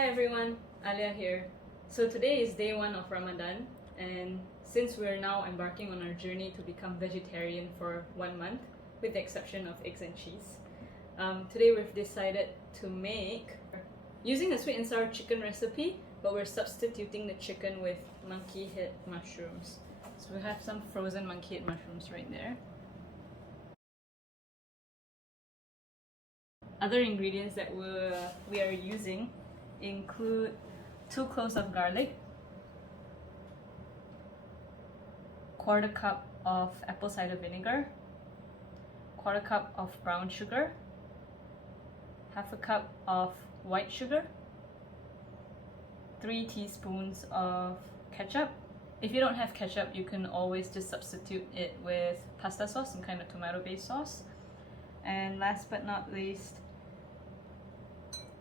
Hi everyone, Alia here. So today is day 1 of Ramadan, and since we're now embarking on our journey to become vegetarian for 1 month, with the exception of eggs and cheese, today we've decided to make using a sweet and sour chicken recipe, but we're substituting the chicken with monkey head mushrooms. So we have some frozen monkey head mushrooms right there. Other ingredients that we are using include 2 cloves of garlic, 1/4 cup of apple cider vinegar, 1/4 cup of brown sugar, 1/2 cup of white sugar, 3 teaspoons of ketchup. If you don't have ketchup, you can always just substitute it with pasta sauce, some kind of tomato-based sauce. And last but not least,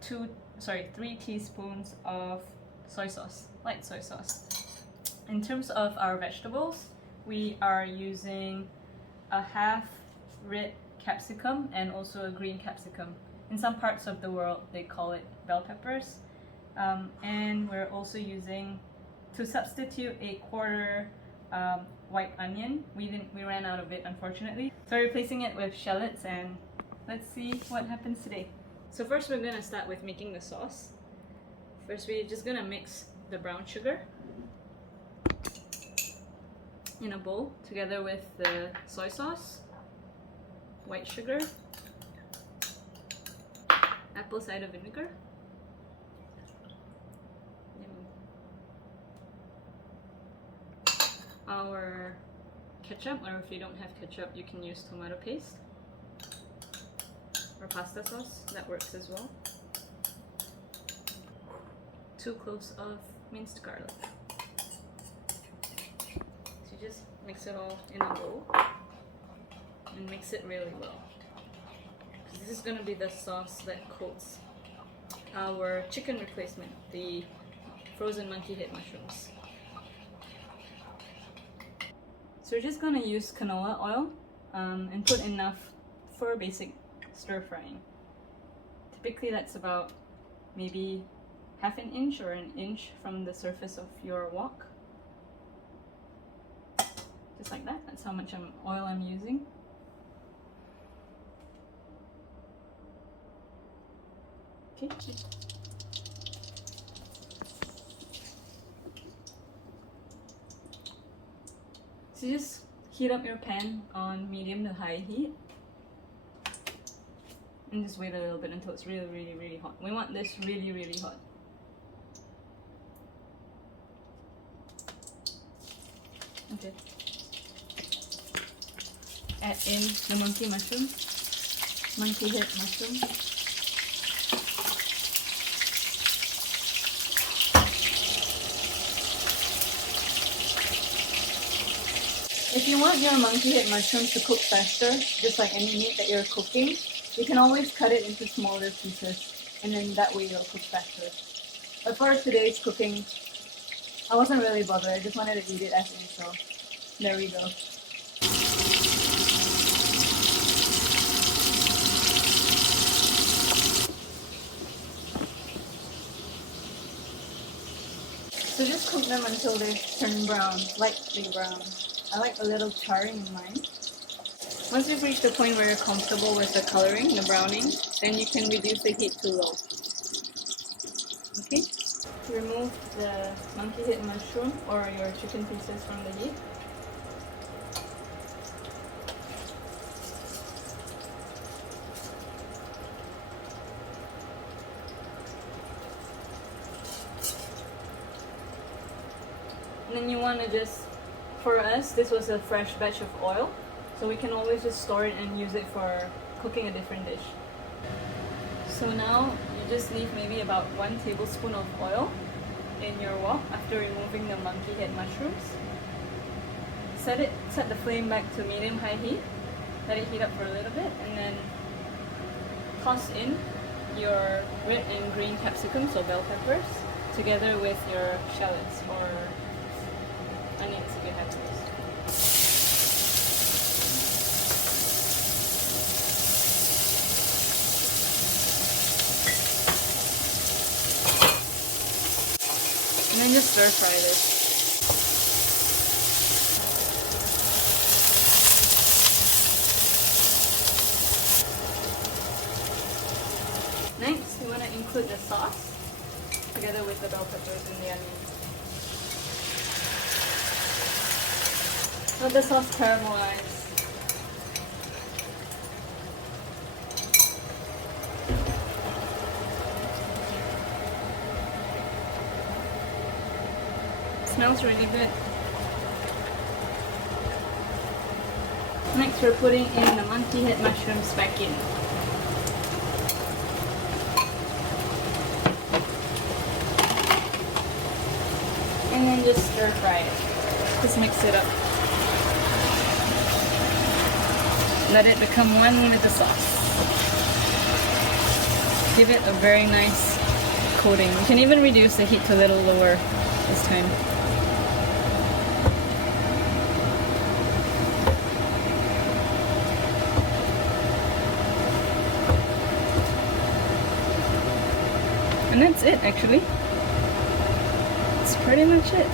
3 teaspoons of soy sauce, light soy sauce. In terms of our vegetables, we are using a half red capsicum and also a green capsicum. In some parts of the world, they call it bell peppers. And we're also using, to substitute, a 1/4 white onion. We ran out of it, unfortunately. So we're replacing it with shallots, and let's see what happens today. So first we're gonna start with making the sauce. First we're just gonna mix the brown sugar in a bowl together with the soy sauce, white sugar, apple cider vinegar, our ketchup, or if you don't have ketchup you can use tomato paste or pasta sauce, that works as well. 2 cloves of minced garlic. So you just mix it all in a bowl and mix it really well. This is going to be the sauce that coats our chicken replacement, the frozen monkey head mushrooms. So we're just going to use canola oil and put enough for basic stir frying. Typically that's about maybe 1/2 inch or 1 inch from the surface of your wok. Just like that. That's how much oil I'm using. Okay. So just heat up your pan on medium to high heat. And just wait a little bit until it's really hot. We want this really hot. Okay. Add in the monkey head mushroom. If you want your monkey head mushrooms to cook faster, just like any meat that you're cooking, you can always cut it into smaller pieces, and then that way it'll cook faster. But for today's cooking, I wasn't really bothered. I just wanted to eat it as is, so there we go. So just cook them until they turn brown, lightly brown. I like a little charring in mine. Once you've reached the point where you're comfortable with the coloring, the browning, then you can reduce the heat to low. Okay? Remove the monkey head mushroom or your chicken pieces from the heat. And then you want to just, for us, this was a fresh batch of oil. So we can always just store it and use it for cooking a different dish. So now you just leave maybe about 1 tablespoon of oil in your wok after removing the monkey head mushrooms. Set the flame back to medium-high heat. Let it heat up for a little bit, and then toss in your red and green capsicum, so bell peppers, together with your shallots or onions if you have those. And then just stir fry this. Next, you want to include the sauce together with the bell peppers and the onions. Let the sauce caramelize. Smells really good. Next, we're putting in the monkey head mushrooms back in. And then just stir fry it. Just mix it up. Let it become one with the sauce. Give it a very nice coating. You can even reduce the heat to a little lower this time. And that's it, actually. That's pretty much it.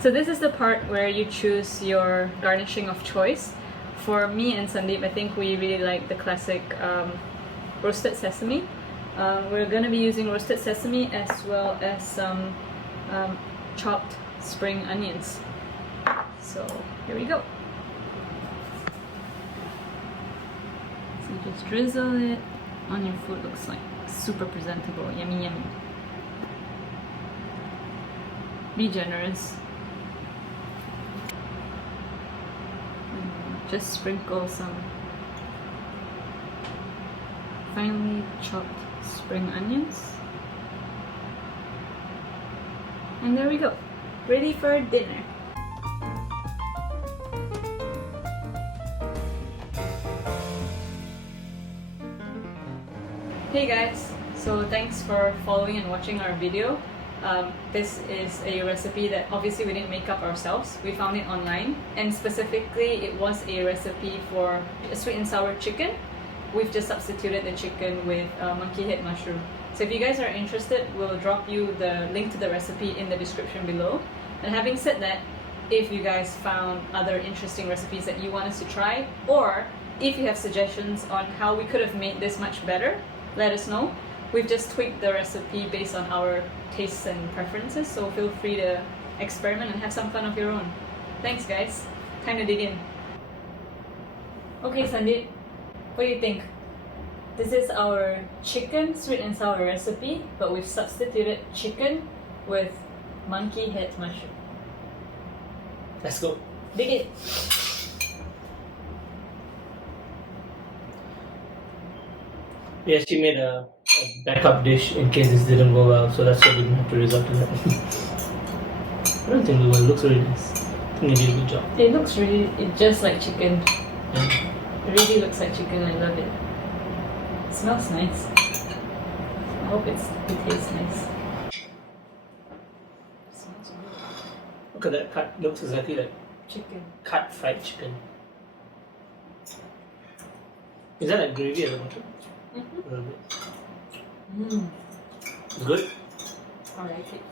So this is the part where you choose your garnishing of choice. For me and Sandeep, I think we really like the classic roasted sesame. We're going to be using roasted sesame as well as some chopped spring onions. So here we go. So you just drizzle it on your food. Looks like super presentable. Yummy, yummy. Be generous. Just sprinkle some finely chopped spring onions. And there we go. Ready for dinner. Hey guys, so thanks for following and watching our video. This is a recipe that obviously we didn't make up ourselves. We found it online, and specifically it was a recipe for a sweet and sour chicken. We've just substituted the chicken with monkey head mushroom. So if you guys are interested, we'll drop you the link to the recipe in the description below. And having said that, if you guys found other interesting recipes that you want us to try, or if you have suggestions on how we could have made this much better, let us know. We've just tweaked the recipe based on our tastes and preferences, so feel free to experiment and have some fun of your own. Thanks guys, time to dig in. Okay Sandeep, what do you think? This is our chicken sweet and sour recipe, but we've substituted chicken with monkey head mushroom. Let's go. Dig it! We actually made a backup dish in case this didn't go well, so that's why we didn't have to resort to that. I don't think it will. It looks really nice. I think you did a good job. It looks really, just like chicken. Yeah. It really looks like chicken, I love it. It smells nice. I hope it tastes nice. It smells good. Look at that cut. Looks exactly like Chicken. cut fried chicken. Is that like gravy at the bottom? Mm-hmm. A little bit. Mm. It's good? I like it.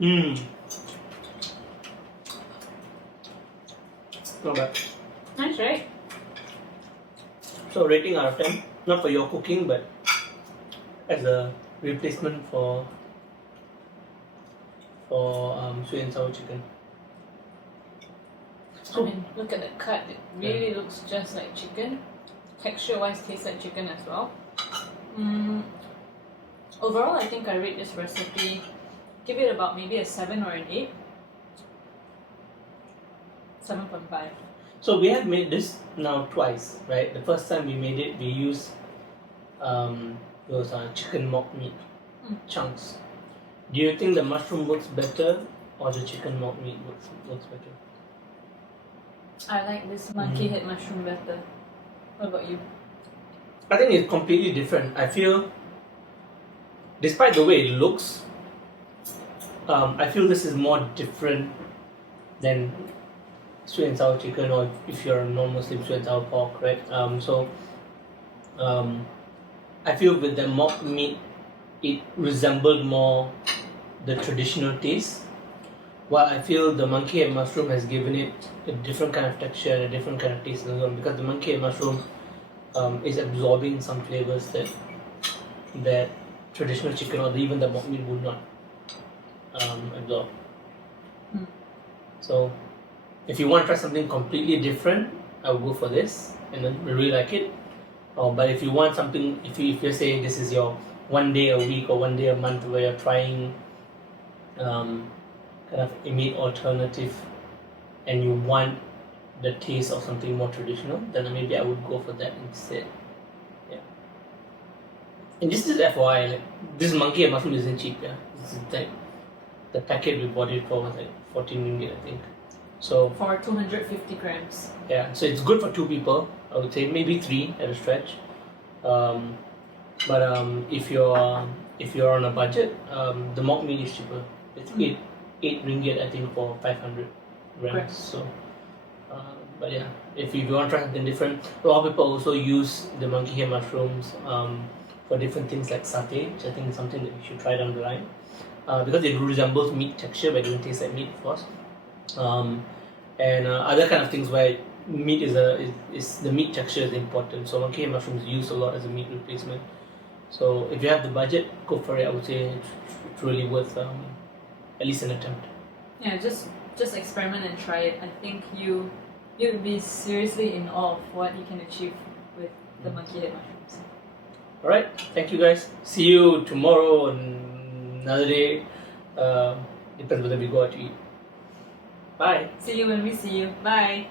Mmm. Not bad. Nice, right? So rating out of 10, not for your cooking, but as a replacement for sweet and sour chicken. I mean, look at the cut. It really looks just like chicken. Texture-wise, tastes like chicken as well. Overall, I think I rate this recipe, give it about maybe a 7 or an 8. 7.5. So we have made this now twice, right? The first time we made it, we used those chicken mock meat chunks. Do you think the mushroom works better or the chicken mock meat works better? I like this monkey head mushroom better. What about you? I think it's completely different. I feel, despite the way it looks, I feel this is more different than sweet and sour chicken, or if you're a non-Muslim, sweet and sour pork, right? So I feel with the mock meat, it resembled more the traditional taste. While I feel the monkey head mushroom has given it a different kind of texture and a different kind of taste as well, because the monkey head mushroom is absorbing some flavors that traditional chicken or even the mock meat would not absorb. So if you want to try something completely different, I would go for this and then really like it. But if you want something, if you're saying this is your one day a week or one day a month where you're trying kind of a meat alternative and you want the taste of something more traditional, then maybe I would go for that instead. Yeah. And just as FYI, like this monkey and mushroom isn't cheap. Yeah, it's like the packet we bought it for was like 14 ringgit, I think. So For 250 grams. yeah, so it's good for 2 people. I would say maybe 3 at a stretch. But if you're on a budget, the mock meat is cheaper. It's 8 ringgit, I think, for 500 grams. Correct. So, but yeah, if you want to try something different, a lot of people also use the monkey hair mushrooms for different things like satay, which I think is something that you should try down the line, because it resembles meat texture, but it doesn't taste like meat, of course. And other kind of things where meat is the meat texture is important. So monkey hair mushrooms is used a lot as a meat replacement. So if you have the budget, go for it. I would say it's really worth at least an attempt. Yeah, just experiment and try it. I think you'd be seriously in awe of what you can achieve with the monkey head mushrooms. Alright, thank you guys. See you tomorrow on another day. Depends whether we go out to eat. Bye. See you when we see you. Bye.